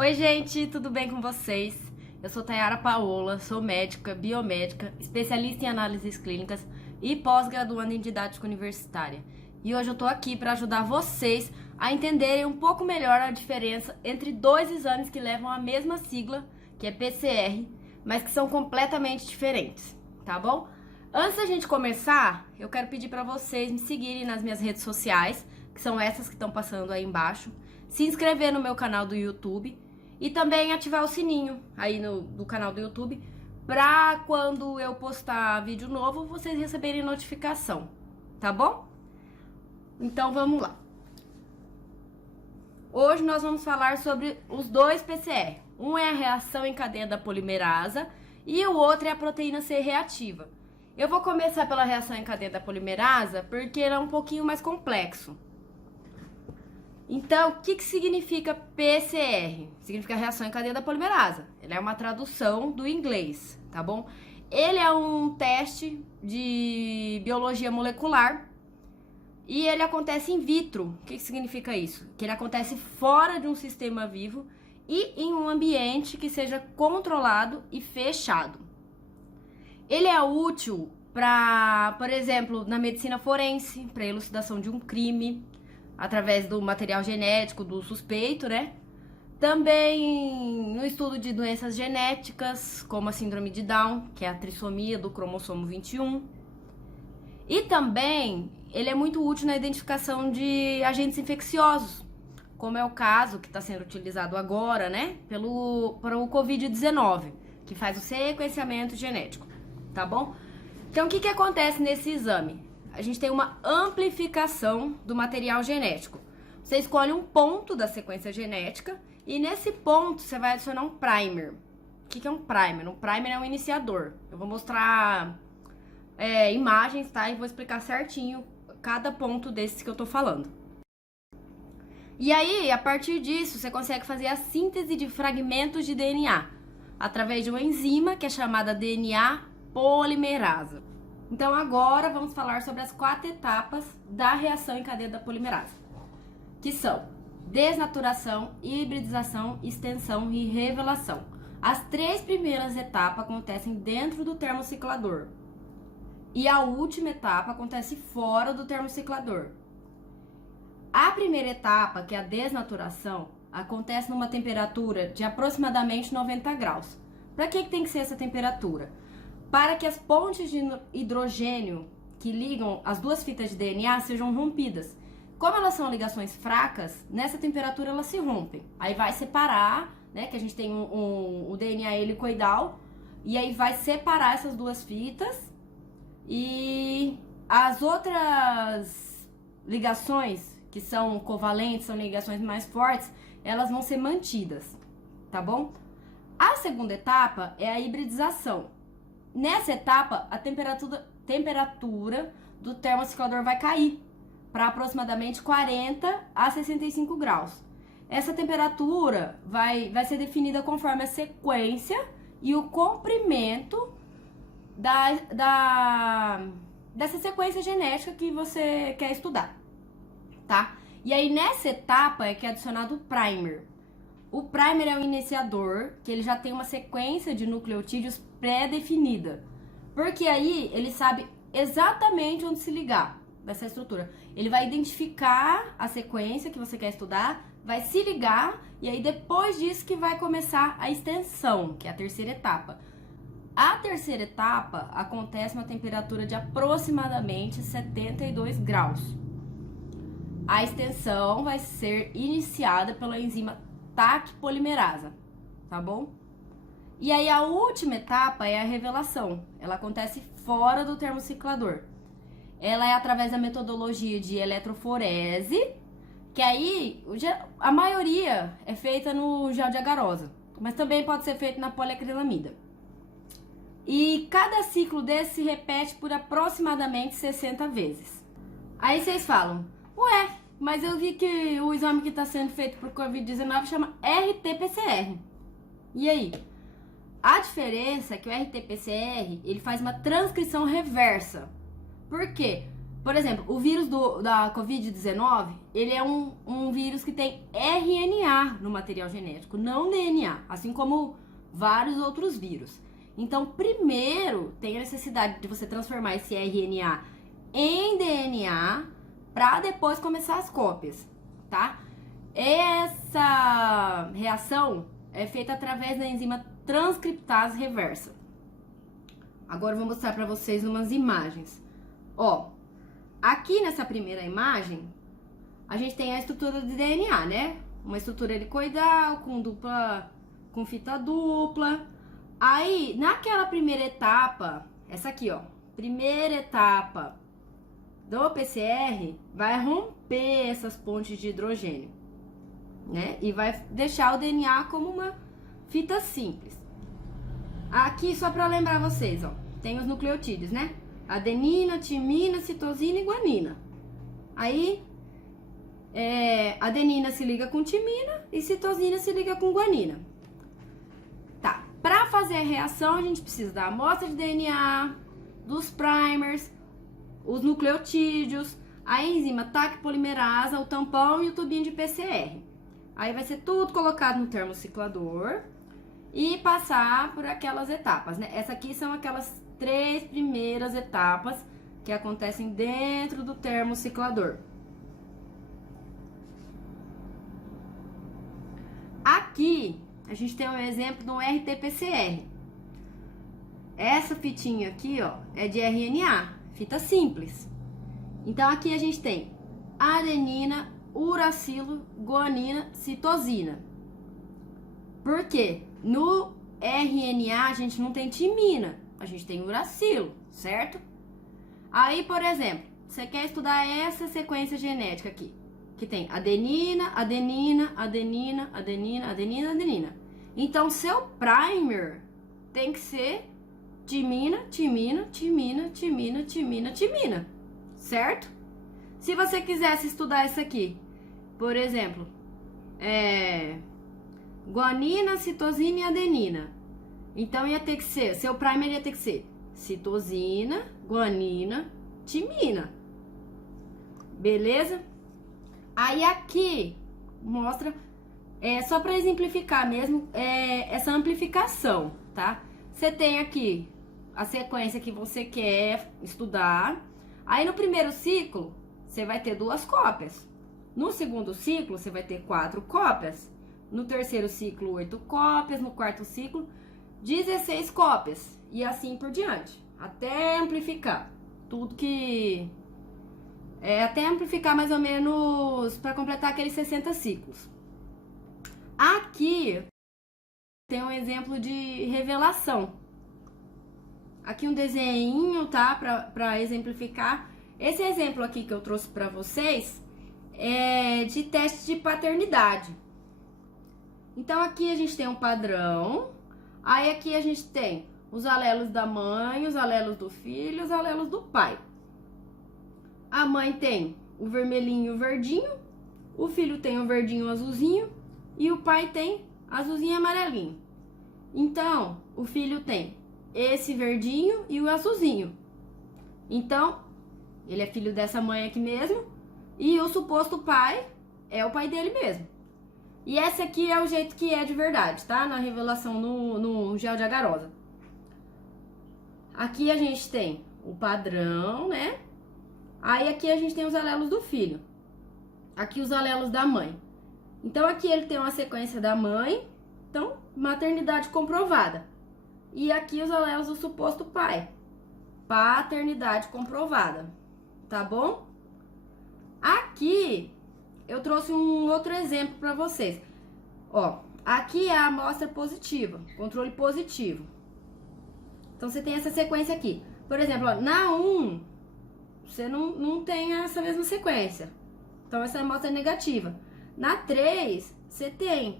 Oi, gente, tudo bem com vocês? Eu sou Tayara Paola, sou médica, biomédica, especialista em análises clínicas e pós-graduanda em didática universitária. E hoje eu tô aqui para ajudar vocês a entenderem um pouco melhor a diferença entre dois exames que levam a mesma sigla, que é PCR, mas que são completamente diferentes, tá bom? Antes da gente começar, eu quero pedir para vocês me seguirem nas minhas redes sociais, que são essas que estão passando aí embaixo, se inscrever no meu canal do YouTube e também ativar o sininho aí do canal do YouTube pra quando eu postar vídeo novo, vocês receberem notificação, tá bom? Então vamos lá. Hoje nós vamos falar sobre os dois PCR. Um é a reação em cadeia da polimerasa e o outro é a proteína C reativa. Eu vou começar pela reação em cadeia da polimerasa porque ele é um pouquinho mais complexo. Então, o que significa PCR? Significa reação em cadeia da polimerasa. Ele é uma tradução do inglês, tá bom? Ele é um teste de biologia molecular e ele acontece in vitro. O que significa isso? Que ele acontece fora de um sistema vivo e em um ambiente que seja controlado e fechado. Ele é útil para, por exemplo, na medicina forense, para elucidação de um crime, através do material genético do suspeito, né? Também no estudo de doenças genéticas, como a síndrome de Down, que é a trissomia do cromossomo 21. E também ele é muito útil na identificação de agentes infecciosos, como é o caso que está sendo utilizado agora, né? Para o Covid-19, que faz o sequenciamento genético, tá bom? Então, o que acontece nesse exame? A gente tem uma amplificação do material genético. Você escolhe um ponto da sequência genética e nesse ponto você vai adicionar um primer. O que é um primer? Um primer é um iniciador. Eu vou mostrar imagens, tá? E vou explicar certinho cada ponto desses que eu tô falando. E aí, a partir disso, você consegue fazer a síntese de fragmentos de DNA através de uma enzima que é chamada DNA polimerasa. Então agora vamos falar sobre as 4 etapas da reação em cadeia da polimerasa, que são desnaturação, hibridização, extensão e revelação. As 3 primeiras etapas acontecem dentro do termociclador e a última etapa acontece fora do termociclador. A primeira etapa, que é a desnaturação, acontece numa temperatura de aproximadamente 90 graus. Para que tem que ser essa temperatura? Para que as pontes de hidrogênio que ligam as duas fitas de DNA sejam rompidas. Como elas são ligações fracas, nessa temperatura elas se rompem. Aí vai separar, né, que a gente tem o DNA helicoidal, e aí vai separar essas duas fitas e as outras ligações, que são covalentes, são ligações mais fortes, elas vão ser mantidas, tá bom? A segunda etapa é a hibridização. Nessa etapa, a temperatura do termociclador vai cair para aproximadamente 40 a 65 graus. Essa temperatura vai ser definida conforme a sequência e o comprimento dessa sequência genética que você quer estudar, tá? E aí, nessa etapa é que é adicionado o primer. O primer é o iniciador, que ele já tem uma sequência de nucleotídeos pré-definida. Porque aí ele sabe exatamente onde se ligar dessa estrutura. Ele vai identificar a sequência que você quer estudar, vai se ligar e aí depois disso que vai começar a extensão, que é a terceira etapa. A terceira etapa acontece numa temperatura de aproximadamente 72 graus. A extensão vai ser iniciada pela enzima TAC polimerasa, tá bom? E aí a última etapa é a revelação. Ela acontece fora do termociclador. Ela é através da metodologia de eletroforese, que aí a maioria é feita no gel de agarosa, mas também pode ser feito na poliacrilamida. E cada ciclo desse se repete por aproximadamente 60 vezes. Aí vocês falam, ué, mas eu vi que o exame que está sendo feito por Covid-19 chama RT-PCR. E aí? A diferença é que o RT-PCR, ele faz uma transcrição reversa. Por quê? Por exemplo, o vírus da Covid-19, ele é um vírus que tem RNA no material genético, não DNA, assim como vários outros vírus. Então, primeiro, tem a necessidade de você transformar esse RNA em DNA para depois começar as cópias, tá? Essa reação é feita através da enzima transcriptase reversa. Agora eu vou mostrar para vocês umas imagens. Ó, aqui nessa primeira imagem, a gente tem a estrutura de DNA, né? Uma estrutura helicoidal com fita dupla. Aí, naquela primeira etapa, essa aqui, ó, primeira etapa do PCR, vai romper essas pontes de hidrogênio, né? E vai deixar o DNA como uma fita simples. Aqui, só para lembrar vocês, ó, tem os nucleotídeos, né? Adenina, timina, citosina e guanina. Aí, adenina se liga com timina e citosina se liga com guanina. Tá, para fazer a reação, a gente precisa da amostra de DNA, dos primers, os nucleotídeos, a enzima TAC polimerasa, o tampão e o tubinho de PCR. Aí vai ser tudo colocado no termociclador e passar por aquelas etapas, né? Essas aqui são aquelas 3 primeiras etapas que acontecem dentro do termociclador. Aqui a gente tem um exemplo de um RT-PCR. Essa fitinha aqui, ó, é de RNA, fita simples. Então aqui a gente tem adenina, uracilo, guanina, citosina. Por quê? No RNA a gente não tem timina, a gente tem uracilo, certo? Aí, por exemplo, você quer estudar essa sequência genética aqui, que tem adenina, adenina, adenina, adenina, adenina, adenina. Então, seu primer tem que ser timina, timina, timina, timina, timina, timina, certo? Se você quisesse estudar isso aqui, por exemplo, guanina, citosina e adenina. Então ia ter que ser, seu primer ia ter que ser citosina, guanina, timina. Beleza? Aí aqui mostra, só para exemplificar mesmo, essa amplificação, tá? Você tem aqui a sequência que você quer estudar. Aí no primeiro ciclo, você vai ter 2 cópias. No segundo ciclo, você vai ter 4 cópias. No terceiro ciclo, 8 cópias. No quarto ciclo, 16 cópias. E assim por diante. Até amplificar. Tudo que... até amplificar mais ou menos para completar aqueles 60 ciclos. Aqui tem um exemplo de revelação. Aqui um desenho, tá? Para exemplificar. Esse exemplo aqui que eu trouxe para vocês é de teste de paternidade. Então aqui a gente tem um padrão. Aí aqui a gente tem os alelos da mãe, os alelos do filho, os alelos do pai. A mãe tem o vermelhinho e o verdinho, o filho tem o verdinho e o azulzinho e o pai tem azulzinho e amarelinho. Então, o filho tem esse verdinho e o azulzinho. Então, ele é filho dessa mãe aqui mesmo e o suposto pai é o pai dele mesmo. E esse aqui é o jeito que é de verdade, tá? Na revelação no gel de agarosa. Aqui a gente tem o padrão, né? Aí aqui a gente tem os alelos do filho. Aqui os alelos da mãe. Então aqui ele tem uma sequência da mãe. Então, maternidade comprovada. E aqui os alelos do suposto pai. Paternidade comprovada. Tá bom? Aqui eu trouxe um outro exemplo para vocês. Ó, aqui é a amostra positiva, controle positivo. Então você tem essa sequência aqui. Por exemplo, ó, na 1, você não tem essa mesma sequência. Então essa amostra é negativa. Na 3, você tem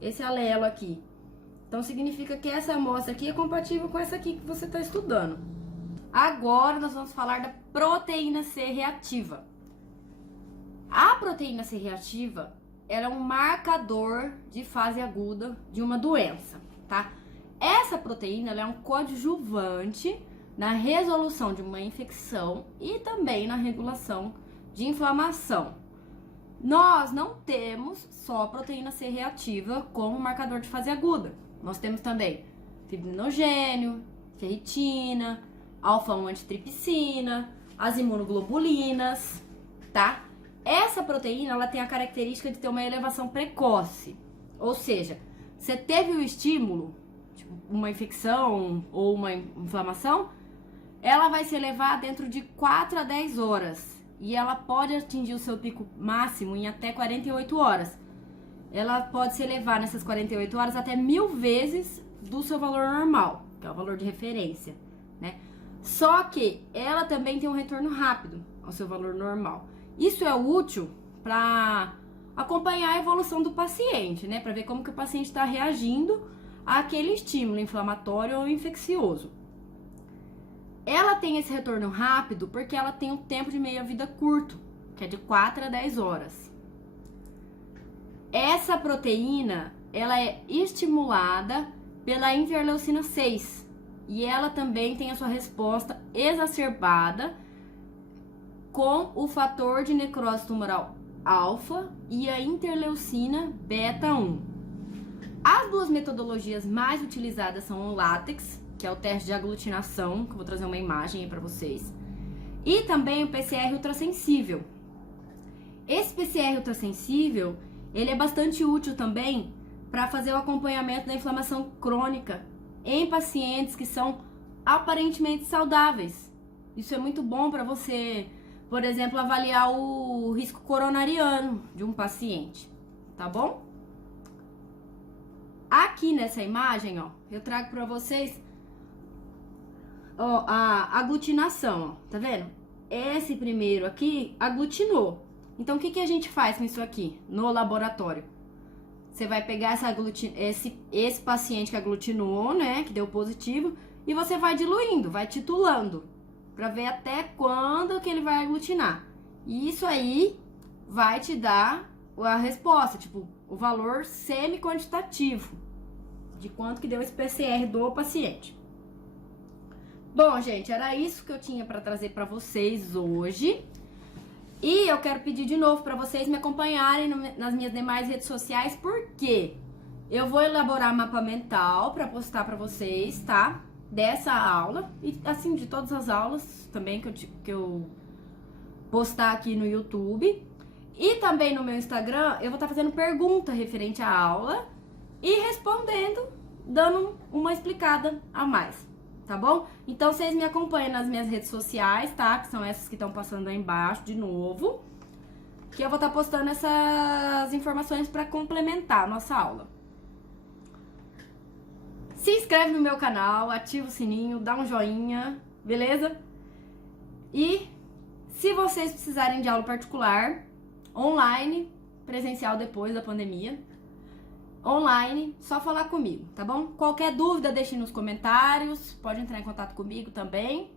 esse alelo aqui. Então significa que essa amostra aqui é compatível com essa aqui que você está estudando. Agora nós vamos falar da proteína C reativa. A proteína C reativa, ela é um marcador de fase aguda de uma doença, tá? Essa proteína, ela é um coadjuvante na resolução de uma infecção e também na regulação de inflamação. Nós não temos só a proteína C reativa como marcador de fase aguda. Nós temos também fibrinogênio, ferritina, alfa-1 antitripsina, as imunoglobulinas, tá? Essa proteína, ela tem a característica de ter uma elevação precoce. Ou seja, você teve o estímulo, tipo uma infecção ou uma inflamação, ela vai se elevar dentro de 4 a 10 horas. E ela pode atingir o seu pico máximo em até 48 horas. Ela pode se elevar nessas 48 horas até 1000 vezes do seu valor normal, que é o valor de referência, né? Só que ela também tem um retorno rápido ao seu valor normal. Isso é útil para acompanhar a evolução do paciente, né? Para ver como que o paciente está reagindo àquele estímulo inflamatório ou infeccioso. Ela tem esse retorno rápido porque ela tem um tempo de meia-vida curto, que é de 4 a 10 horas. Essa proteína, ela é estimulada pela interleucina 6 e ela também tem a sua resposta exacerbada com o fator de necrose tumoral alfa e a interleucina beta 1. As duas metodologias mais utilizadas são o látex, que é o teste de aglutinação, que eu vou trazer uma imagem aí para vocês, e também o PCR ultrassensível. Esse PCR ultrassensível, ele é bastante útil também para fazer o acompanhamento da inflamação crônica em pacientes que são aparentemente saudáveis. Isso é muito bom para você, por exemplo, avaliar o risco coronariano de um paciente, tá bom? Aqui nessa imagem, ó, eu trago para vocês ó, a aglutinação, ó, tá vendo? Esse primeiro aqui aglutinou. Então, o que a gente faz com isso aqui no laboratório? Você vai pegar esse paciente que aglutinou, né, que deu positivo, e você vai diluindo, vai titulando, para ver até quando que ele vai aglutinar. E isso aí vai te dar a resposta, tipo, o valor semi-quantitativo de quanto que deu esse PCR do paciente. Bom, gente, era isso que eu tinha para trazer para vocês hoje. E eu quero pedir de novo para vocês me acompanharem nas minhas demais redes sociais, porque eu vou elaborar mapa mental para postar para vocês, tá? Dessa aula e assim de todas as aulas também que eu postar aqui no YouTube. E também no meu Instagram eu vou estar fazendo pergunta referente à aula e respondendo, dando uma explicada a mais. Tá bom? Então, vocês me acompanham nas minhas redes sociais, tá? Que são essas que estão passando aí embaixo de novo. Que eu vou estar postando essas informações para complementar a nossa aula. Se inscreve no meu canal, ativa o sininho, dá um joinha, beleza? E se vocês precisarem de aula particular, online, presencial depois da pandemia, online, só falar comigo, tá bom? Qualquer dúvida, deixe nos comentários, pode entrar em contato comigo também.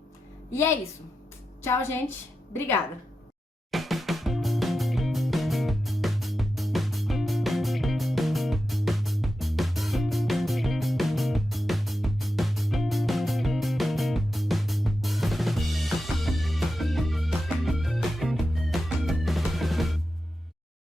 E é isso. Tchau, gente. Obrigada.